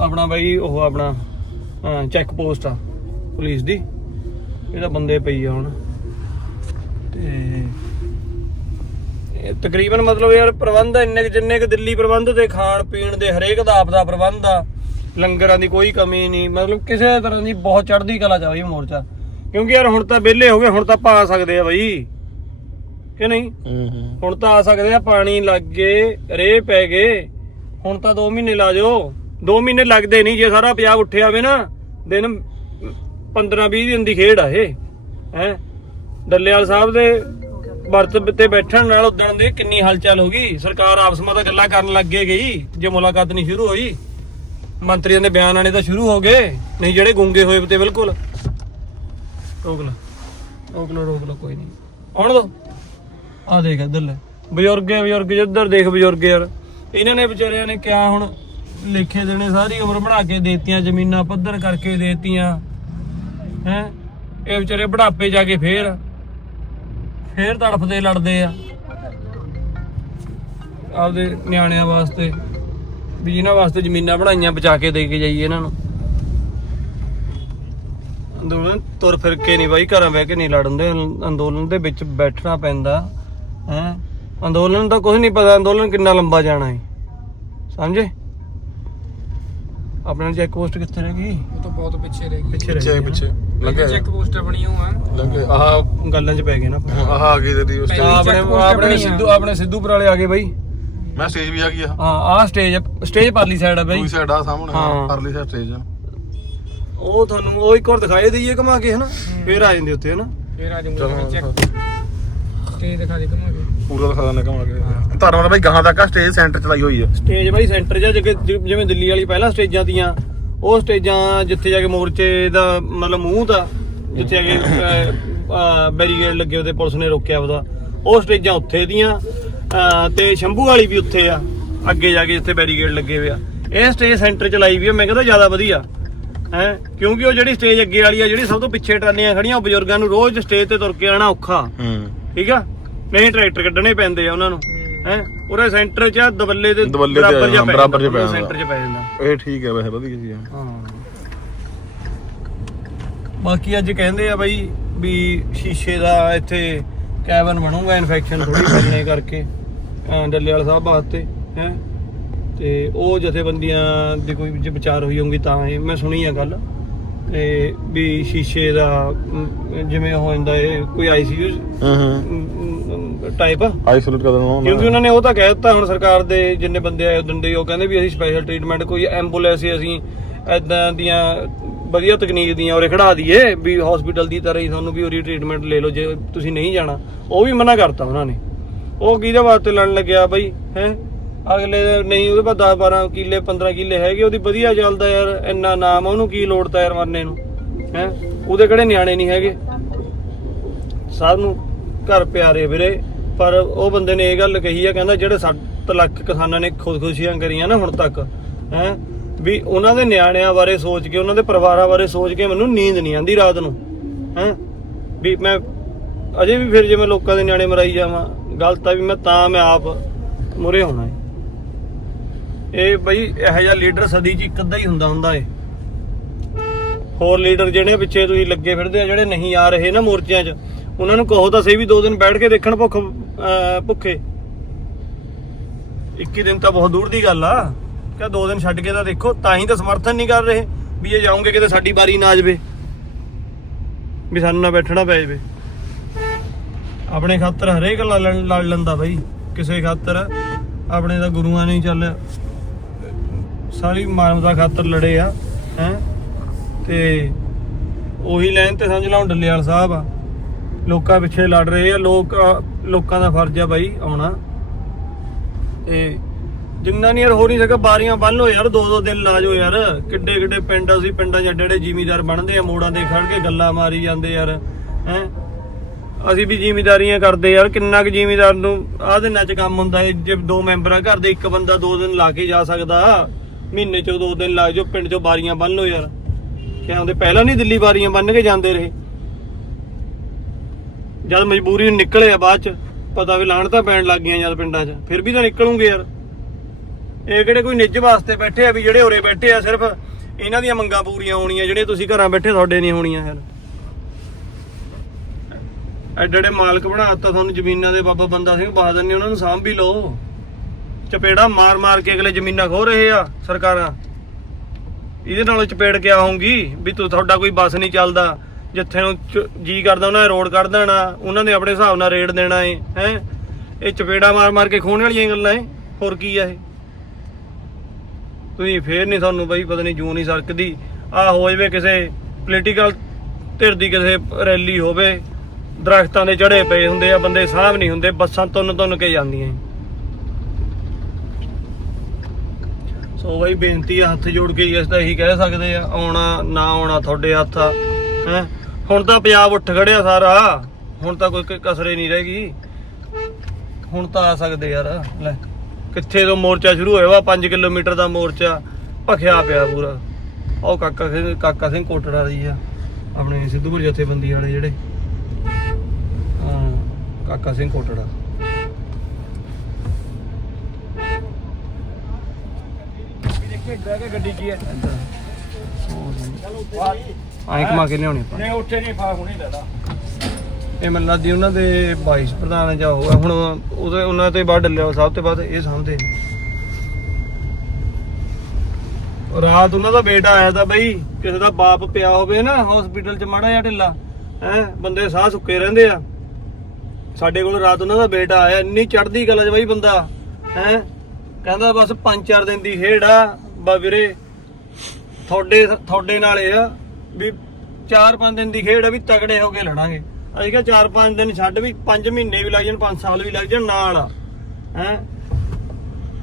ਆਪਣਾ ਬਾਈ ਉਹ ਆਪਣਾ ਚੈੱਕ ਪੋਸਟ ਆ ਪੁਲਿਸ ਦੀ। ਇਹਦਾ ਬੰਦੇ ਪਈ ਆ ਹੁਣ। ਤੇ ਇਹ ਤਕਰੀਬਨ ਮਤਲਬ ਯਾਰ ਪ੍ਰਬੰਧ ਇੰਨੇ ਕੁ ਜਿੰਨੇ ਕੁ ਦਿੱਲੀ ਪ੍ਰਬੰਧ ਤੇ ਖਾਣ ਪੀਣ ਦੇ ਹਰੇਕ ਦਾ ਆਪਦਾ ਪ੍ਰਬੰਧ ਆ। ਲੰਗਰਾਂ ਦੀ ਕੋਈ ਕਮੀ ਨਹੀਂ। ਮਤਲਬ ਕਿਸੇ ਤਰ੍ਹਾਂ ਦੀ ਬਹੁਤ ਚੜ੍ਹਦੀ ਕਲਾ ਚ ਆ ਬਈ ਮੋਰਚਾ। ਕਿਉਂਕਿ ਯਾਰ ਹੁਣ ਤਾਂ ਵਿਹਲੇ ਹੋ ਗਏ ਹੁਣ ਤਾਂ ਪਾ ਸਕਦੇ ਆ ਬਈ। ਕਿ ਨਹੀਂ? ਹੁਣ ਤਾਂ ਆ ਸਕਦੇ ਆ ਪਾਣੀ ਲੱਗ ਗਏ ਰੇ ਪੈ ਗਏ। ਹੁਣ ਤਾਂ 2 ਮਹੀਨੇ ਲਾ ਜਾਓ। 2 ਮਹੀਨੇ ਲੱਗਦੇ ਨਹੀਂ, ਜੇ ਸਾਰਾ ਪੰਜਾਬ ਉੱਠਿਆ ਹੋਵੇ ਨਾ, ਦਿਨ 15 20 ਦਿਨ ਦੀ ਖੇਡ ਆ ਇਹ। ਹੈ? ਡੱਲੇਵਾਲ ਸਾਹਿਬ ਦੇ ਵਰਤ ਤੇ ਬੈਠਣ ਨਾਲ ਉਦਣ ਦੇ ਕਿੰਨੀ ਹਲਚਲ ਹੋ ਗਈ। ਸਰਕਾਰ ਆਪਸ ਵਿੱਚ ਗੱਲਾਂ ਕਰਨ ਲੱਗੇ ਗਈ ਜੇ ਮੁਲਾਕਾਤ ਨਹੀਂ ਸ਼ੁਰੂ ਹੋਈ, ਮੰਤਰੀਆਂ ਦੇ ਬਿਆਨ ਆਣੇ ਤਾਂ ਸ਼ੁਰੂ ਹੋ ਗਏ। ਨਹੀਂ ਜਿਹੜੇ ਗੁੰਗੇ ਹੋਏ ਤੇ ਬਿਲਕੁਲ। ਰੋਕ ਲਾ। ਰੋਕ ਲਾ ਰੋਕ ਲਾ, ਕੋਈ ਨਹੀਂ। ਆਉਣ ਦੋ। ਆ ਦੇਖ ਇੱਧਰ ਲੈ। ਬਜ਼ੁਰਗ ਹੈ, ਬਜ਼ੁਰਗ ਜਿੱਧਰ ਦੇਖ ਬਜ਼ੁਰਗ ਯਾਰ। ਇਹਨਾਂ ਨੇ ਵਿਚਾਰਿਆਂ ਨੇ ਕਿਆ ਹੁਣ ਲੇਖੇ ਦੇਣੇ, ਸਾਰੀ ਉਮਰ ਬਣਾ ਕੇ ਦੇਤੀਆਂ, ਜ਼ਮੀਨਾਂ ਪੱਧਰ ਕਰਕੇ ਦੇਤੀਆਂ। ਹੈ? ਇਹ ਵਿਚਾਰੇ ਬੁਢਾਪੇ ਜਾ ਕੇ ਫੇਰ ਫੇਰ ਤੜਫਦੇ ਲੜਦੇ ਆ। ਆਪਦੇ ਨਿਆਣਿਆਂ ਵਾਸਤੇ, ਵੀ ਇਹਨਾਂ ਵਾਸਤੇ ਜ਼ਮੀਨਾਂ ਬਣਾਈਆਂ, ਬਚਾ ਕੇ ਦੇ ਕੇ ਜਾਈਏ ਇਹਨਾਂ ਨੂੰ। ਅੰਦੋਲਨ ਤੁਰ ਫਿਰ ਕੇ ਨਹੀਂ ਬਾਈ, ਘਰਾਂ ਬਹਿ ਕੇ ਨਹੀਂ ਲੜਨਦੇ, ਅੰਦੋਲਨ ਦੇ ਵਿੱਚ ਬੈਠਣਾ ਪੈਂਦਾ, ਹੈ? ਅੰਦੋਲਨ ਦਾ ਕੁਝ ਨਹੀਂ ਪਤਾ ਅੰਦੋਲਨ ਕਿੰਨਾ ਲੰਬਾ ਜਾਣਾ ਹੈ ਸਮਝੇ? ਆਪਣੇ ਚੈੱਕ ਪੋਸਟ ਕਿੱਥੇ ਰਹਿ ਗਈ? ਉਹ ਤਾਂ ਬਹੁਤ ਪਿੱਛੇ ਰਹਿ ਗਈ। ਪਿੱਛੇ ਰਹਿ ਪਿੱਛੇ ਗਈ। ਪਿੱਛੇ ਲੰਘਿਆ ਚੈੱਕ ਪੋਸਟ ਬਣੀ ਹੋ ਆ। ਲੰਘੇ ਆਹ। ਗੱਲਾਂ 'ਚ ਪੈ ਗਏ ਨਾ ਆਪਾਂ। ਆਹ ਆ ਗਈ ਤੇਰੀ ਉਸ ਪਹਿਲੀ ਆਪਣੇ ਆਪਣੇ। ਸਿੱਧੂ ਆਪਣੇ ਸਿੱਧੂਪੁਰ ਵਾਲੇ ਆ ਗਏ ਬਾਈ। ਮੈਂ ਸਟੇਜ ਵੀ ਆ ਗਈ ਆ। ਹਾਂ ਆਹ ਸਟੇਜ ਸਟੇਜ ਪਰਲੀ ਸਾਈਡ ਆ ਬਾਈ। ਦੂਜੀ ਸਾਈਡ ਆ ਸਾਹਮਣੇ ਹਾਂ। ਪਰਲੀ ਸਾਈਡ ਸਟੇਜ ਆ। ਉਹ ਤੁਹਾਨੂੰ ਉਹ ਇੱਕ ਵਾਰ ਦਿਖਾਏ ਦਈਏ ਘਮਾ ਕੇ ਹਨਾ? ਫੇਰ ਆ ਜਾਂਦੇ ਉੱਥੇ ਹਨਾ? ਫੇਰ ਆ ਜਾਊਂਗਾ ਚਲੋ ਚੈੱਕ ਤੇ ਦਿਖਾ ਦੇ ਕਮਾਂਗੇ ਪੂਰਾ ਦਿਖਾ ਦਿੰਦਾ ਕਮਾ ਕੇ। ਧਰਮ ਦਾ ਬਾਈ ਗਾਹਾਂ ਤੱਕ ਸਟੇਜ ਸੈਂਟਰ ਚਲਾਈ ਹੋਈ ਆ। ਸਟੇਜ ਬਾਈ ਸੈਂਟਰ ਜਾ ਜਿਵੇਂ ਦਿੱਲੀ ਵਾਲੀ ਪਹਿਲਾਂ ਸਟੇਜਾਂ ਤੀਆਂ ਉਹ ਸਟੇਜਾਂ ਜਿੱਥੇ ਜਾ ਕੇ ਮੋਰਚੇ ਦਾ ਮਤਲਬ ਮੂੰਹ ਦਾ ਜਿੱਥੇ ਜਾ ਕੇ ਬੈਰੀਗੇਡ ਲੱਗੇ ਉਹਦੇ ਪੁਲਿਸ ਨੇ ਰੋਕਿਆ ਉਹਦਾ। ਉਹ ਸਟੇਜਾਂ ਉੱਥੇ ਦੀਆਂ ਤੇ ਸ਼ੰਭੂ ਵਾਲੀ ਵੀ ਉੱਥੇ ਆ ਅੱਗੇ ਜਾ ਕੇ ਜਿੱਥੇ ਬੈਰੀਗੇਡ ਲੱਗੇ ਹੋਏ ਆ। ਇਹ ਸਟੇਜ ਸੈਂਟਰ ਚ ਲਾਈ ਵੀ ਆ ਮੈਂ ਕਹਿੰਦਾ ਜ਼ਿਆਦਾ ਵਧੀਆ। ਹੈ? ਕਿਉਂਕਿ ਉਹ ਜਿਹੜੀ ਸਟੇਜ ਅੱਗੇ ਵਾਲੀ ਆ ਜਿਹੜੀ ਸਭ ਤੋਂ ਪਿੱਛੇ ਟਰਾਲੀਆਂ ਖੜੀਆਂ ਉਹ ਬਜ਼ੁਰਗਾਂ ਨੂੰ ਰੋਜ਼ ਸਟੇਜ ਤੇ ਤੁਰ ਕੇ ਆਣਾ ਔਖਾ। ਹੂੰ। ਠੀਕ ਆ? ਨਹੀਂ ਟਰੈਕਟਰ ਕੱਢਣੇ ਪੈਂਦੇ ਆ ਉਹਨਾਂ ਨੂੰ ਹੈ। ਉਹਦੇ ਸੈਂਟਰ 'ਚ ਆ, ਦਬੱਲੇ ਦੇ ਦਬੱਲੇ ਤੇ ਜਿਹਾ ਹਾਂ, ਪੈ ਬਰਾਬਰ ਜਾਂਦਾ, ਪੈ ਸੈਂਟਰ 'ਚ ਪੈ ਜਾਂਦਾ। ਇਹ ਠੀਕ ਹੈ ਵੈਸੇ ਵਧੀਆ ਜੀ ਹਾਂ। ਬਾਕੀ ਅੱਜ ਕਹਿੰਦੇ ਆ ਬਈ ਵੀ ਸ਼ੀਸ਼ੇ ਦਾ ਇੱਥੇ ਕੈਬਨ ਬਣੂਗਾ ਇਨਫੈਕਸ਼ਨ ਥੋੜੀ ਫੈਲਣੇ ਕਰਕੇ ਅਹ ਡੱਲੇ ਵਾਲਾ ਸਾਹਿਬ ਵਾਸਤੇ ਹੈ? ਤੇ ਉਹ ਜਥੇਬੰਦੀਆਂ ਦੀ ਕੋਈ ਜੇ ਵਿਚਾਰ ਹੋਈ ਹੋਊਗੀ ਤਾਂ ਇਹ ਮੈਂ ਸੁਣੀ ਆ ਗੱਲ। ਤੇ ਵੀ ਸ਼ੀਸ਼ੇ ਦਾ ਅਮ, ਜਿਵੇਂ ਹੋ ਜਾਂਦਾ ਇਹ ਕੋਈ ਆਈਸੀਯੂ ਹੂੰ ਹੂੰ। ਟਾਈਪ ਆਈਸੋਲੇਟ ਕਰ ਦੇਣਾ ਕਿਉਂਕਿ ਉਹਨਾਂ ਨੇ ਉਹ ਤਾਂ ਕਹਿ ਦਿੱਤਾ ਹੁਣ ਸਰਕਾਰ ਦੇ ਜਿੰਨੇ ਬੰਦੇ ਆਏ ਉਦੋਂ ਦੇ ਉਹ ਕਹਿੰਦੇ ਵੀ ਅਸੀਂ ਸਪੈਸ਼ਲ ਟ੍ਰੀਟਮੈਂਟ ਕੋਈ ਐਂਬੂਲੈਂਸ ਅਸੀਂ ਐਦਾਂ ਦੀਆਂ ਵਧੀਆ ਤਕਨੀਕ ਦੀਆਂ ਉਰੇ ਖੜਾ ਦਈਏ ਵੀ ਹਸਪੀਟਲ ਦੀ ਤਰ੍ਹਾਂ ਹੀ ਤੁਹਾਨੂੰ ਵੀ ਉਰੀ ਟ੍ਰੀਟਮੈਂਟ ਲੈ ਲਓ ਜੇ ਤੁਸੀਂ ਨਹੀਂ ਜਾਣਾ। ਉਹ ਵੀ ਮਨਾ ਕਰਤਾ ਉਹਨਾਂ ਨੇ। ਉਹ ਕਿਹਦੇ ਵਾਸਤੇ ਲੜਨ ਲੱਗਿਆ ਬਈ ਹੈ? ਅਗਲੇ ਨਹੀਂ ਉਹਦੇ ਬਾਅਦ 10 12 ਕਿੱਲੇ 15 ਕਿੱਲੇ ਹੈਗੇ ਉਹਦੀ ਵਧੀਆ ਚੱਲਦਾ ਯਾਰ ਇੰਨਾ ਨਾਮ ਉਹਨੂੰ ਕੀ ਲੋੜ ਤਾ ਯਾਰ ਮਰਨੇ ਨੂੰ ਹੈ? ਉਹਦੇ ਕਿਹੜੇ ਨਿਆਣੇ ਨਹੀਂ ਹੈਗੇ। ਸਭ ਨੂੰ ਘਰ ਪਿਆਰੇ ਵੀਰੇ। ਪਰ ਉਹ ਬੰਦੇ ਨੇ ਇਹ ਗੱਲ ਕਹੀ ਆ, ਕਹਿੰਦਾ ਜਿਹੜੇ 7 ਲੱਖ ਕਿਸਾਨਾਂ ਨੇ ਖੁਦਕੁਸ਼ੀਆਂ ਕਰੀਆਂ ਨਾ ਹੁਣ ਤੱਕ, ਹੈ, ਵੀ ਉਹਨਾਂ ਦੇ ਨਿਆਣਿਆਂ ਬਾਰੇ ਸੋਚ ਕੇ, ਉਹਨਾਂ ਦੇ ਪਰਿਵਾਰਾਂ ਬਾਰੇ ਸੋਚ ਕੇ ਮੈਨੂੰ ਨੀਂਦ ਨਹੀਂ ਆਉਂਦੀ ਰਾਤ ਨੂੰ, ਹੈ, ਵੀ ਮੈਂ ਅਜੇ ਵੀ ਫਿਰ ਜੇ ਮੈਂ ਲੋਕਾਂ ਦੇ ਨਿਆਣੇ ਮਰਾਈ ਜਾਵਾਂ, ਗਲਤ ਆ ਵੀ ਮੈਂ ਤਾਂ ਮੈਂ ਆਪ ਮੁਰੇ ਹੋਣਾ ਇਹ ਬਈ ਇਹੋ ਜਿਹਾ ਲੀਡਰ ਸਦੀ ਚ ਇੱਕ ਅੱਧਾ ਹੀ ਹੁੰਦਾ ਹੁੰਦਾ ਏ। ਹੋਰ ਲੀਡਰ ਜਿਹੜੇ ਪਿੱਛੇ ਤੁਸੀਂ ਲੱਗੇ ਫਿਰਦੇ ਆ, ਜਿਹੜੇ ਨਹੀਂ ਆ ਰਹੇ ਨਾ ਮੋਰਚਿਆਂ 'ਚ, ਉਹਨਾਂ ਨੂੰ ਕਹੋ ਤਾਂ ਸਹੀ ਵੀ ਦੋ ਦਿਨ ਬੈਠ ਕੇ ਦੇਖਣ ਭੁੱਖ ਭੁੱਖੇ। 21 ਦਿਨ ਤਾਂ ਬਹੁਤ ਦੂਰ ਦੀ ਗੱਲ ਆ। ਕਿਆ ਦੋ ਦਿਨ ਛੱਡ ਕੇ ਤਾਂ ਦੇਖੋ, ਤਾਂ ਹੀ ਤਾਂ ਸਮਰਥਨ ਨਹੀਂ ਕਰ ਰਹੇ ਵੀ ਇਹ ਜਾਓਗੇ ਕਿਤੇ ਸਾਡੀ ਵਾਰੀ ਨਾ ਆ ਜਾਵੇ ਵੀ ਸਾਨੂੰ ਨਾ ਬੈਠਣਾ ਪੈ ਜਾਵੇ। ਆਪਣੇ ਖਾਤਰ ਹਰੇਕ ਲੜ ਲੜ ਲੈਂਦਾ ਬਈ। ਕਿਸੇ ਖਾਤਰ। ਆਪਣੇ ਤਾਂ ਗੁਰੂਆਂ ਨੇ ਚੱਲ, ਸਾਰੀ ਮਾਨਵਤਾ ਖਾਤਰ ਲੜੇ ਆ, ਹੈ। ਤੇ ਉਹੀ ਲਾਈਨ ਤੇ ਸਮਝ ਲਾ ਹੁਣ ਡੱਲੇਵਾਲ ਸਾਹਿਬ ਆ। ਲੋਕਾਂ ਪਿੱਛੇ ਲੜ ਰਹੇ ਆ, ਲੋਕ ਲੋਕਾਂ ਦਾ ਫਰਜ਼ ਆ ਬਾਈ ਆਉਣਾ। ਤੇ ਜਿੰਨਾ ਨਹੀਂ ਯਾਰ ਹੋ ਨਹੀਂ ਸਕਾ ਬਾਰੀਆਂ ਬੰਨ ਲਓ ਯਾਰ ਦੋ ਦੋ ਦਿਨ ਲਾ ਜਾਓ ਯਾਰ। ਕਿੱਡੇ ਕਿੱਡੇ ਪਿੰਡ ਅਸੀਂ, ਪਿੰਡਾਂ 'ਚ ਜਿਹੜੇ ਜ਼ਿਮੀਦਾਰ ਬਣਦੇ ਆ, ਮੋੜਾਂ ਦੇ ਖੜ ਕੇ ਗੱਲਾਂ ਮਾਰੀ ਜਾਂਦੇ ਯਾਰ, ਹੈ। ਅਸੀਂ ਵੀ ਜ਼ਿਮੀਦਾਰੀਆਂ ਕਰਦੇ ਯਾਰ, ਕਿੰਨਾ ਕੁ ਜ਼ਿਮੀਦਾਰ ਨੂੰ ਆਹ ਦਿਨਾਂ 'ਚ ਕੰਮ ਹੁੰਦਾ ਹੈ ਜੇ ਦੋ ਮੈਂਬਰਾਂ ਘਰ ਦੇ ਇੱਕ ਬੰਦਾ ਦੋ ਦਿਨ ਲਾ ਕੇ ਜਾ ਸਕਦਾ, ਮਹੀਨੇ 'ਚ ਦੋ ਦਿਨ ਲਾ ਜਾਓ, ਪਿੰਡ 'ਚੋਂ ਬਾਰੀਆਂ ਬੰਨ ਲੋ ਯਾਰ। ਕਿਆ ਹੁੰਦੇ ਪਹਿਲਾਂ ਨਹੀਂ ਦਿੱਲੀ ਬਾਰੀਆਂ ਬੰਨ ਕੇ ਜਾਂਦੇ ਰਹੇ? ਜਦ ਮਜਬੂਰੀ ਨਿਕਲੇ ਆ ਬਾਅਦ 'ਚ, ਪਤਾ ਵੀ ਲਾਣ ਪੈਣ ਲੱਗ ਗਈਆਂ ਜਦ ਪਿੰਡਾਂ 'ਚ। ਫਿਰ ਵੀ ਤਾਂ ਨਿਕਲੂਗੇ ਯਾਰ। ਇਹ ਕਿਹੜੇ ਕੋਈ ਨਿੱਜ ਵਾਸਤੇ ਬੈਠੇ ਆ ਵੀ ਜਿਹੜੇ ਉਰੇ ਬੈਠੇ ਆ ਸਿਰਫ ਇਹਨਾਂ ਦੀਆਂ ਮੰਗਾਂ ਪੂਰੀਆਂ ਹੋਣੀਆਂ, ਜਿਹੜੇ ਤੁਸੀਂ ਘਰਾਂ ਬੈਠੇ ਤੁਹਾਡੇ ਨਹੀਂ ਹੋਣੀਆਂ ਯਾਰ। ਐਡੇ ਐਡੇ ਮਾਲਕ ਦਿੱਤਾ ਤੁਹਾਨੂੰ ਜ਼ਮੀਨਾਂ ਦੇ, ਬਾਬਾ ਬੰਦਾ ਸਿੰਘ ਬਹਾਦਰ ਨੇ ਉਹਨਾਂ ਨੂੰ ਸਾਂਭ ਵੀ ਲਓ। ਚਪੇੜਾ ਮਾਰ ਮਾਰ ਕੇ ਅਗਲੇ ਜ਼ਮੀਨਾਂ ਖੋ ਰਹੇ ਆ ਸਰਕਾਰਾਂ। ਇਹਦੇ ਨਾਲ ਚਪੇੜ ਕੇ ਆਉਂਗੀ ਵੀ ਤੂੰ ਤੁਹਾਡਾ ਕੋਈ ਬੱਸ ਨਹੀਂ ਚੱਲਦਾ। ਜਿੱਥੇ ਨੂੰ ਚ- ਜੀ ਕਰਦਾ, ਉਹਨਾਂ ਨੇ ਰੋਡ ਕੱਢ ਦੇਣਾ, ਉਹਨਾਂ ਨੇ ਆਪਣੇ ਹਿਸਾਬ ਨਾਲ ਰੇਟ ਦੇਣਾ ਏ, ਹੈ? ਇਹ ਚਪੇੜਾ ਮਾਰ ਮਾਰ ਕੇ ਖੋਣ ਵਾਲੀਆਂ ਗੱਲਾਂ ਏ, ਹੋਰ ਕੀ ਆ ਇਹ? ਤੁਸੀਂ ਫੇਰ ਨਹੀਂ ਤੁਹਾਨੂੰ ਬਈ ਪਤਾ ਨਹੀਂ ਜੂ ਨਹੀਂ ਸਰਕਦੀ। ਆ ਹੋ ਜਵੇ ਕਿਸੇ ਪੋਲੀਟੀਕਲ ਧਿਰ ਦੀ ਕਿਸੇ ਰੈਲੀ ਹੋਵੇ, ਦਰਖਤਾਂ ਦੇ ਚੜੇ ਪਏ ਹੁੰਦੇ ਆ, ਬੰਦੇ ਸਾਹਬ ਨਹੀਂ ਹੁੰਦੇ, ਬੱਸਾਂ ਤੁੰਨ ਤੁੰਨ ਕੇ ਜਾਂਦੀਆਂ ਏ। ਸੋ ਬਈ ਬੇਨਤੀ ਆ, ਹੱਥ ਜੋੜ ਕੇ ਇਸ ਤਾਂ ਇਹੀ ਕਹਿ ਸਕਦੇ ਆ, ਆਉਣਾ, ਨਾ ਆਉਣਾ ਤੁਹਾਡੇ ਹੱਥ ਆ, ਹੈ? ਹੁਣ ਤਾਂ ਪੰਜਾਬ ਉੱਠ ਖੜਿਆ ਸਾਰਾ। ਹੁਣ ਤਾਂ ਕੋਈ ਕ- ਕਸਰੇ ਨਹੀਂ ਰਹਿ ਗਈ। ਹੁਣ ਤਾਂ ਆ ਸਕਦੇ ਯਾਰ ਲੈ। ਕਿੱਥੇ ਤੋਂ ਮੋਰਚਾ ਸ਼ੁਰੂ ਹੋਇਆ ਵਾ? 5 ਕਿਲੋਮੀਟਰ ਦਾ ਮੋਰਚਾ। ਭਖਿਆ ਪਿਆ ਪੂਰਾ। ਉਹ ਕਾਕਾ ਸਿੰਘ ਕਾਕਾ ਸਿੰਘ ਕੋਟੜਾ ਦੀ ਆ। ਆਪਣੇ ਸਿੱਧੂਪੁਰ ਜਥੇਬੰਦੀ ਵਾਲੇ ਜਿਹੜੇ। ਹਾਂ ਕਾਕਾ ਸਿੰਘ ਕੋਟੜਾ। ਦੇਖੇ ਕੇ ਗੱਡੀ ਕੀ ਹੈ। ਆਏ ਕਮਾ ਕੇ ਲਿਆਉਣੇ ਆਪਾਂ। ਨਹੀਂ ਉੱਥੇ ਨਹੀਂ ਫਾ ਹੁਣੀ ਲੈਦਾ ਇਹ ਮੈਨੂੰ ਲੱਗਦੀ ਉਹਨਾਂ ਦੇ ਵਾਈਸ ਪ੍ਰਧਾਨ ਜਾਂ ਹੋਗਾ ਹੁਣ ਉਹਦੇ ਉਹਨਾਂ ਤੇ ਬਾਅਦ ਡੱਲਿਆ ਸਭ ਤੋਂ ਬਾਅਦ ਇਹ ਸਾਹਮਣੇ ਰਾਤ ਉਹਨਾਂ ਦਾ ਬੇਟਾ ਆਇਆ ਤਾਂ ਬਈ ਕਿਸੇ ਦਾ ਬਾਪ ਪਿਆ ਹੋਵੇ ਨਾ ਹਸਪੀਟਲ 'ਚ ਮਾੜਾ ਜਿਹਾ ਢਿੱਲਾ ਹੈ ਬੰਦੇ ਸਾਹ ਸੁੱਕੇ ਰਹਿੰਦੇ ਆ। ਸਾਡੇ ਕੋਲ ਰਾਤ ਉਹਨਾਂ ਦਾ ਬੇਟਾ ਆਇਆ ਇੰਨੀ ਚੜ੍ਹਦੀ ਕਲਾ 'ਚ ਬਈ ਬੰਦਾ ਹੈ ਕਹਿੰਦਾ ਬਸ 5-4 ਦਿਨ ਦੀ ਖੇਡ ਆ ਬਾ ਵੀਰੇ ਤੁਹਾਡੇ ਤੁਹਾਡੇ ਨਾਲ ਇਹ ਆ ਵੀ 4-5 ਦਿਨ ਦੀ ਖੇਡ ਆ ਵੀ ਤਗੜੇ ਹੋ ਕੇ ਲੜਾਂਗੇ। ਅਸੀਂ ਕਿਹਾ 4-5 ਦਿਨ ਛੱਡ ਵੀ 5 ਮਹੀਨੇ ਵੀ ਲੱਗ ਜਾਣ 5 ਸਾਲ ਵੀ ਲੱਗ ਜਾਣ ਨਾਲ ਆ। ਹੈ?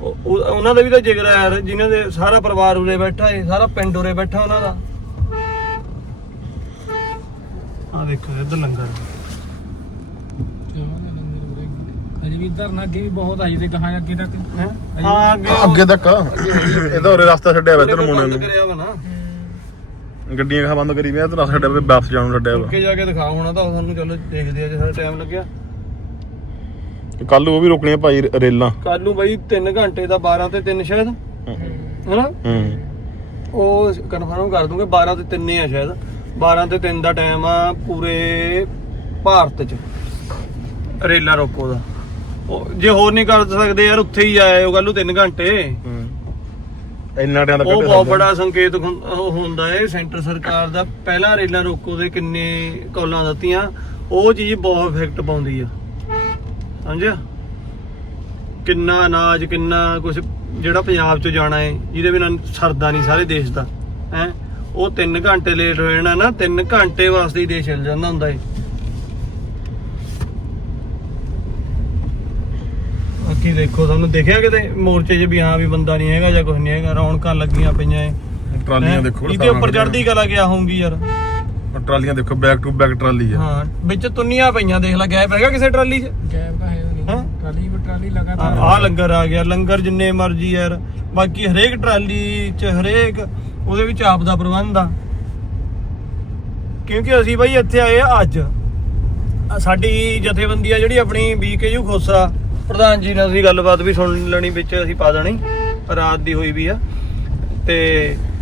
ਉਹਨਾਂ ਦਾ ਵੀ ਤਾਂ ਜਿਗਰ ਆ ਯਾਰ ਜਿਨ੍ਹਾਂ ਦੇ ਸਾਰਾ ਪਰਿਵਾਰ ਉਰੇ ਬੈਠਾ ਏ ਸਾਰਾ ਪਿੰਡ ਉਰੇ ਬੈਠਾ ਉਹਨਾਂ ਦਾ। ਆ ਦੇਖੋ ਇੱਧਰ ਲੰਗਰ। ਅਜੇ ਵੀ ਇਧਰ ਨਾ ਅੱਗੇ ਵੀ ਬਹੁਤ ਆਈ ਤੇ ਕਹਾਂ ਅੱਗੇ ਤੱਕ। ਹੈ? ਹਾਂ ਅੱਗੇ ਤੱਕ। ਇਹਦਾ ਉਰੇ ਰਸਤਾ ਛੱਡਿਆ ਵਾ ਇੱਧਰ ਮੁੰਡੇ ਬੰਦ ਨੂੰ। ਕਰਿਆ ਵਾ ਨਾ। ਗੱਡੀਆਂ ਖਾ ਬੰਦ ਕਰੀ ਰਸਤਾ ਛੱਡਿਆ ਵਾ ਵਾਪਸ ਜਾਣ ਨੂੰ ਛੱਡਿਆ ਵਾ। ਅੱਗੇ ਜਾ ਕੇ ਦਿਖਾ ਹੋਣਾ ਤਾਂ ਤੁਹਾਨੂੰ ਚਲੋ ਦੇਖਦੇ ਆ ਜੇ ਸਾਡਾ ਟਾਈਮ ਲੱਗਿਆ। ਕੱਲ ਉਹ ਵੀ ਰੋਕਣੀਆਂ ਭਾਈ ਰੇਲਾਂ। ਕੱਲ ਨੂੰ ਬਈ 3 ਘੰਟੇ ਦਾ 12 ਤੇ 3 ਸ਼ਾਇਦ। ਹੈਨਾ? ਹੂੰ। ਉਹ ਕਨਫਰਮ ਕਰ ਦੂੰਗੇ 12 ਤੇ 3 ਆ ਸ਼ਾਇਦ। 12 ਤੇ 3 ਦਾ ਟਾਈਮ ਆ ਪੂਰੇ ਭਾਰਤ ਚ। ਰੇਲਾ ਰੋਕੋ ਦਾ ਉਹ ਜੇ ਹੋਰ ਨਹੀਂ ਕਰ ਸਕਦੇ ਯਾਰ ਉੱਥੇ ਹੀ ਉਹ ਕੱਲ ਨੂੰ 3 ਘੰਟੇ। ਹੂੰ। ਇੰਨਾ ਟਾਈਮ ਉਹ ਬਹੁਤ ਬੜਾ ਸੰਕੇਤ ਹੁੰ- ਉਹ ਹੁੰਦਾ ਹੈ ਸੈਂਟਰ ਸਰਕਾਰ ਦਾ ਪਹਿਲਾ ਰੇਲਾ ਰੋਕੋ ਦੇ ਕਿੰਨੇ ਕੌਲਾਂ ਦਿੱਤੀਆਂ ਉਹ ਚੀਜ਼ ਬਹੁਤ ਇਫੈਕਟ ਪਾਉਂਦੀ ਆ। ਸਮਝਿਆ? ਕਿੰਨਾ ਅਨਾਜ ਕਿੰਨਾ ਕੁਝ ਜਿਹੜਾ ਪੰਜਾਬ ਚ ਜਾਣਾ ਹੈ ਜਿਹਦੇ ਬਿਨਾਂ ਸਰਦਾ ਨਹੀਂ ਸਾਰੇ ਦੇਸ਼ ਦਾ ਹੈ? ਉਹ 3 ਘੰਟੇ ਲੇਟ ਹੋ ਜਾਣਾ ਨਾ 3 ਘੰਟੇ ਵਾਸਤੇ ਹੀ ਦੇਸ਼ ਚੱਲ ਜਾਂਦਾ ਹੁੰਦਾ ਏ। ਬਾਕੀ ਦੇਖੋ ਤੁਹਾਨੂੰ ਦੇਖਿਆ ਕਿਤੇ ਮੋਰਚੇ 'ਚ ਵੀ ਹਾਂ ਵੀ ਬੰਦਾ ਨਹੀਂ ਹੈਗਾ ਜਾਂ ਕੁਝ ਨਹੀਂ ਹੈਗਾ ਰੌਣਕਾਂ ਲੱਗੀਆਂ ਪਈਆਂ ਏ ਟਰਾਲੀਆਂ? ਦੇਖੋ ਇਹਦੇ ਉੱਪਰ ਚੜ੍ਹਦੀ ਕਲਾ ਗਿਆ ਹੋਊਗੀ ਯਾਰ? ਟਰਾਲੀਆਂ ਦੇਖੋ ਬੈਕ ਟੂ ਬੈਕ ਟਰਾਲੀ ਆ। ਹਾਂ ਵਿੱਚ ਤੁੰਨੀਆਂ ਪਈਆਂ ਦੇਖ ਲੈ ਗੈਪ ਹੈਗਾ ਕਿਸੇ ਟਰਾਲੀ 'ਚ? ਗੈਪ ਤਾਂ ਹੈ ਨਹੀਂ। ਹੈਂ? ਟਰਾਲੀ ਵੀ ਟਰਾਲੀ ਲਗਾਤਾਰ ਆ ਲੰਗਰ ਆ ਗਿਆ ਲੰਗਰ ਜਿੰਨੇ ਮਰਜ਼ੀ ਯਾਰ। ਬਾਕੀ ਹਰੇਕ ਟਰਾਲੀ 'ਚ ਹਰੇਕ ਉਹਦੇ ਵਿੱਚ ਆਪ ਦਾ ਪ੍ਰਬੰਧ ਆ। ਕਿਉਂਕਿ ਅਸੀਂ ਬਾਈ ਇੱਥੇ ਆਏ ਆ ਅੱਜ। ਸਾਡੀ ਜਥੇਬੰਦੀ ਆ ਜਿਹੜੀ ਆਪਣੀ ਬੀਕੇਯੂ ਖੋਸਾ। ਪ੍ਰਧਾਨ ਜੀ ਨਾਲ ਅਸੀਂ ਗੱਲਬਾਤ ਵੀ ਸੁਣ ਲੈਣੀ, ਵਿੱਚ ਅਸੀਂ ਪਾ ਦੇਣੀ, ਰਾਤ ਦੀ ਹੋਈ ਵੀ ਆ। ਤੇ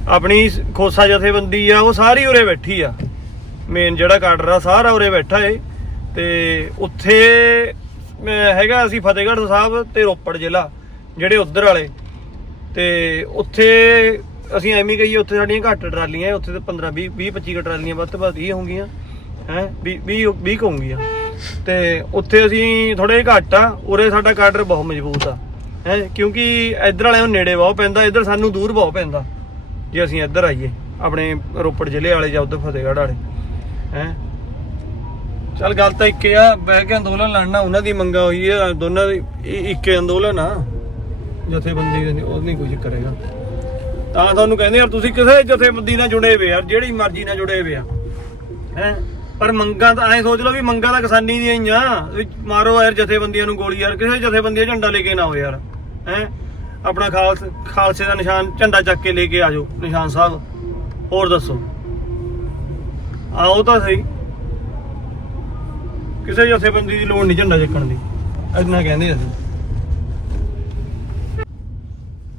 ਆਪਣੀ ਖੋਸਾ ਜਥੇਬੰਦੀ ਆ, ਉਹ ਸਾਰੀ ਉਰੇ ਬੈਠੀ ਆ। ਮੇਨ ਜਿਹੜਾ ਕਾਡਰ ਸਾਰਾ ਉਰੇ ਬੈਠਾ ਏ। ਤੇ ਉੱਥੇ ਹੈਗਾ ਅਸੀਂ ਫਤਿਹਗੜ੍ਹ ਸਾਹਿਬ ਤੇ ਰੋਪੜ ਜ਼ਿਲ੍ਹਾ, ਜਿਹੜੇ ਉਧਰ ਵਾਲੇ। ਤੇ ਉੱਥੇ ਅਸੀਂ ਐਵੇਂ ਕਹੀਏ, ਉੱਥੇ ਸਾਡੀਆਂ ਘੱਟ ਟਰਾਲੀਆਂ ਉੱਥੇ ਤੇ 15 20 20 25 ਕੁ ਟਰਾਲੀਆਂ ਵੱਧ ਤੋਂ ਵੱਧ ਹੀ ਹੋਣਗੀਆਂ ਹੈ 20 20 20 ਕੁ ਹੋਣਗੀਆਂ ਤੇ ਉੱਥੇ ਅਸੀਂ ਥੋੜੇ ਘੱਟ ਆ, ਉਰੇ ਸਾਡਾ ਕਾਡਰ ਬਹੁਤ ਮਜ਼ਬੂਤ ਆ। ਹੈ, ਕਿਉਂਕਿ ਇੱਧਰ ਵਾਲਿਆਂ ਨੂੰ ਨੇੜੇ ਬਹੁਤ ਪੈਂਦਾ, ਇੱਧਰ ਸਾਨੂੰ ਦੂਰ ਬਹੁਤ ਪੈਂਦਾ, ਜੇ ਅਸੀਂ ਇੱਧਰ ਆਈਏ, ਆਪਣੇ ਰੋਪੜ ਜ਼ਿਲ੍ਹੇ ਵਾਲੇ ਜਾਂ ਉੱਧਰ ਫਤਿਹਗੜ੍ਹ ਵਾਲੇ। ਹੈ? ਚੱਲ ਗੱਲ ਤਾਂ ਇੱਕ ਆ, ਬਹਿ ਕੇ ਅੰਦੋਲਨ ਲੜਨਾ, ਉਹਨਾਂ ਦੀ ਮੰਗਾ ਹੋਈ ਹੈ ਦੋਨਾਂ ਦੀ, ਇਹ ਇੱਕੇ ਅੰਦੋਲਨ ਆ। ਜਥੇਬੰਦੀ ਦੇ ਉਹ ਨਹੀਂ ਕੁਝ ਕਰੇਗਾ। ਤਾਂ ਤੁਹਾਨੂੰ ਕਹਿੰਦੇ ਯਾਰ ਤੁਸੀਂ ਕਿਸੇ ਜਥੇਬੰਦੀ ਨਾਲ ਜੁੜੇ ਹੋਏ ਯਾਰ ਜਿਹੜੀ ਮਰਜ਼ੀ ਨਾਲ ਜੁੜੇ ਹੋਏ ਆ। ਹੈ? ਪਰ ਮੰਗਾਂ ਤਾਂ ਐਂ ਸੋਚ ਲਓ ਵੀ ਮੰਗਾਂ ਤਾਂ ਕਿਸਾਨੀ ਦੀਆਂ ਹੀ ਆ। ਵੀ ਮਾਰੋ ਯਾਰ ਜਥੇਬੰਦੀਆਂ ਨੂੰ ਗੋਲੀ ਯਾਰ, ਕਿਸੇ ਜਥੇਬੰਦੀ ਝੰਡਾ ਲੈ ਕੇ ਨਾ ਹੋ ਯਾਰ, ਹੈ? ਆਪਣਾ ਖਾਲਸ ਖਾਲਸੇ ਦਾ ਨਿਸ਼ਾਨ ਝੰਡਾ ਚੱਕ ਕੇ ਲੈ ਕੇ ਆਜੋ ਨਿਸ਼ਾਨ ਸਾਹਿਬ। ਹੋਰ ਦੱਸੋ? ਆਓ ਤਾਂ ਸਹੀ। ਕਿਸੇ ਜਥੇਬੰਦੀ ਦੀ ਲੋੜ ਨਹੀਂ ਝੰਡਾ ਚੱਕਣ ਦੀ। ਇੰਨਾ ਕਹਿੰਦੇ ਅਸੀਂ।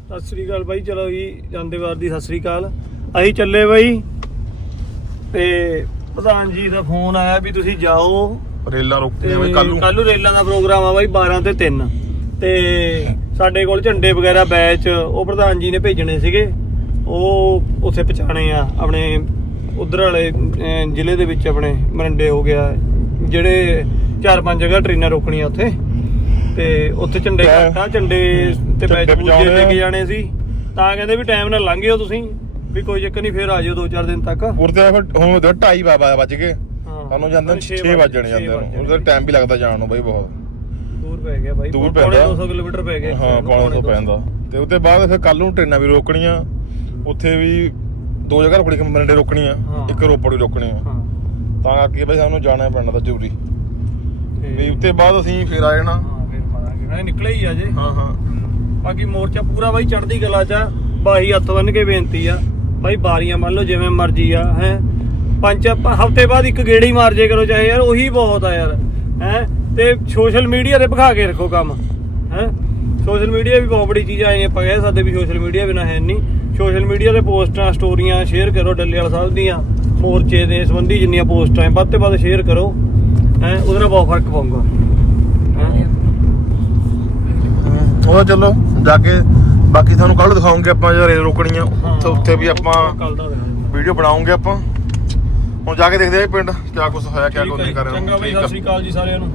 ਸਤਿ ਸ੍ਰੀ ਅਕਾਲ ਬਾਈ, ਚਲੋ ਜੀ, ਜਾਂਦੇ ਵਾਰ ਦੀ ਸਤਿ ਸ੍ਰੀ ਅਕਾਲ। ਅਸੀਂ ਚੱਲੇ ਬਾਈ ਤੇ ਪ੍ਰਧਾਨ ਜੀ ਦਾ ਫੋਨ ਆਇਆ ਵੀ ਤੁਸੀਂ ਜਾਓ। ਰੇਲਾਂ ਰੋਕਣੀਆਂ ਬਈ ਕੱਲ ਨੂੰ। ਕੱਲ ਨੂੰ ਰੇਲਾਂ ਦਾ ਪ੍ਰੋਗਰਾਮ ਆ ਬਾਈ 12 ਤੇ 3 ਤੇ ਸਾਡੇ ਕੋਲ ਝੰਡੇ ਵਗੈਰਾ ਬੈਚ ਉਹ ਪ੍ਰਧਾਨ ਜੀ ਨੇ ਭੇਜਣੇ ਸੀਗੇ। ਉਹ ਉੱਥੇ ਪਹੁੰਚਾਣੇ ਆ ਆਪਣੇ ਉਧਰ ਵਾਲੇ ਜ਼ਿਲ੍ਹੇ ਦੇ ਵਿੱਚ ਆਪਣੇ ਮਰੰਡੇ ਹੋ ਗਿਆ। ਜਿਹੜੇ ਚਾਰ ਪੰਜ ਜਗ੍ਹਾ ਟ੍ਰੇਨਾਂ ਰੋਕਣੀਆਂ ਉੱਥੇ। ਤੇ ਉੱਥੇ ਝੰਡੇ ਘੱਟਾ ਝੰਡੇ ਤੇ ਬੈਚ ਪਹੁੰਚਾਉਣੇ ਲੈ ਕੇ ਆ। ਜਾਣੇ ਸੀ। ਤਾਂ ਕਹਿੰਦੇ ਵੀ ਟਾਈਮ ਨਾਲ ਲੰਘਿਓ ਤੁਸੀਂ। ਵੀ ਕੋਈ ਚੱਕਰ ਨਹੀਂ ਫੇਰ ਆ ਜਿਓ ਦੋ ਚਾਰ ਦਿਨ ਤੱਕ। ਉਰਦੇ ਫਿਰ ਹੁਣ ਉਹਦੇ 2:30 ਬਾਬਾ ਵੱਜ ਗਏ। ਹਾਂ। ਸਾਨੂੰ ਜਾਂਦੇ ਛੇ 6 ਵੱਜ- ਵਜਣ ਜਾਂਦੇ ਨੂੰ। ਉਹਦਾ ਟਾਈਮ ਵੀ ਲੱਗਦਾ ਜਾਣ ਨੂੰ ਬਈ ਬਹੁਤ। ਦੂਰ ਪੈ ਗਿਆ ਬਾਈ ਦੂਰ ਪੌਣੇ ਪੈਂਦਾ। 200 ਕਿਲੋਮੀਟਰ ਪੈ ਗਿਆ। ਹਾਂ ਪੌਣੇ ਤੋਂ ਪੈਂਦਾ। ਤੇ ਉਹਦੇ ਬਾਅਦ ਫਿਰ ਕੱਲ ਨੂੰ ਟ੍ਰੇਨਾਂ ਵੀ ਰੋਕਣੀਆਂ। ਉੱਥੇ ਵੀ ਦੋ ਜਗ੍ਹਾ ਰੋਕਣੀ ਮੰਡੇ ਰੋਕਣੀਆਂ। ਇੱਕ ਰੋਪੜ ਵੀ ਰੋਕਣੀ ਆ ਹਾਂ। ਤਾਂ ਕਰਕੇ ਬਈ ਸਾਨੂੰ ਜਾਣਾ ਪੈਣਾ ਤਾਂ ਜ਼ਰੂਰੀ। ਵੀ ਉੱਤੇ ਬਾਅਦ ਅਸੀਂ ਫਿਰ ਆ ਜਾਣਾ। ਹਾਂ ਫਿਰ ਮਾਰਾਂਗੇ ਹਾਂ ਨਿਕਲੇ ਹੀ ਆ ਜੇ। ਹਾਂ ਹਾਂ। ਬਾਕੀ ਮੋਰਚਾ ਪੂਰਾ ਬਾਈ ਚੜ੍ਹਦੀ ਕਲਾ ਚ। ਬਾਈ ਹੱਥ ਬੰਨ ਕੇ ਬੇਨਤੀ ਆ। ਬਾਈ ਬਾਰੀਆਂ ਮੰਨ ਲਓ ਜਿਵੇਂ ਮਰਜ਼ੀ ਆ, ਹੈ? ਪੰਜ ਹਫ਼ਤੇ ਬਾਅਦ ਇੱਕ ਗੇੜੀ ਮਾਰ ਜੇ ਕਰੋ ਚਾਹੇ ਯਾਰ, ਉਹੀ ਬਹੁਤ ਆ ਯਾਰ, ਹੈ? ਤੇ ਸੋਸ਼ਲ ਮੀਡੀਆ ਤੇ ਵਿਖਾ ਕੇ ਰੱਖੋ ਕੰਮ, ਹੈ? ਸੋਸ਼ਲ ਮੀਡੀਆ ਵੀ ਬਹੁਤ ਬੜੀ ਚੀਜ਼ ਆਈ ਨੇ ਆਪਾਂ ਕਹਿ ਸਕਦੇ ਵੀ ਸੋਸ਼ਲ ਮੀਡੀਆ ਬਿਨਾ ਹੈ ਨਹੀਂ ਸੋਸ਼ਲ ਮੀਡੀਆ ਤੇ ਪੋਸਟਾਂ ਸਟੋਰੀਆਂ ਸ਼ੇਅਰ ਕਰੋ ਡੱਲੇਵਾਲ ਸਾਹਿਬ ਦੀਆਂ। ਮੋਰਚੇ ਦੇ ਸੰਬੰਧੀ ਜਿੰਨੀਆਂ ਪੋਸਟਾਂ ਹੈ ਵੱਧ ਤੋਂ ਵੱਧ ਸ਼ੇਅਰ ਕਰੋ, ਹੈ? ਉਹਦੇ ਨਾਲ ਬਹੁਤ ਫ਼ਰਕ ਪਊਗਾ, ਹੈਂ? ਉਹ ਚਲੋ, ਜਾ ਕੇ ਬਾਕੀ ਤੁਹਾਨੂੰ ਕੱਲ ਦਿਖਾਉਂਗੇ ਆਪਾਂ ਜਦੋਂ ਰੇਲ ਰੋਕਣੀਆਂ ਉੱਥੇ ਉੱਥੇ ਵੀ ਆਪਾਂ ਕੱਲ ਦਾ ਦਿਖਾਂਗੇ। ਵੀਡੀਓ ਬਣਾਉਂਗੇ ਆਪਾਂ। ਹੁਣ ਜਾ ਕੇ ਦੇਖਦੇ ਆ ਪਿੰਡ ਕਿਆ ਕੁਝ ਹੋਇਆ ਕਿਆ ਕੁਝ ਨਹੀਂ ਕਰ ਰਿਹਾ। ਚੰਗਾ ਬਈ ਸਤਿ ਸ਼੍ਰੀ ਅਕਾਲ ਜੀ ਸਾਰਿਆਂ ਨੂੰ।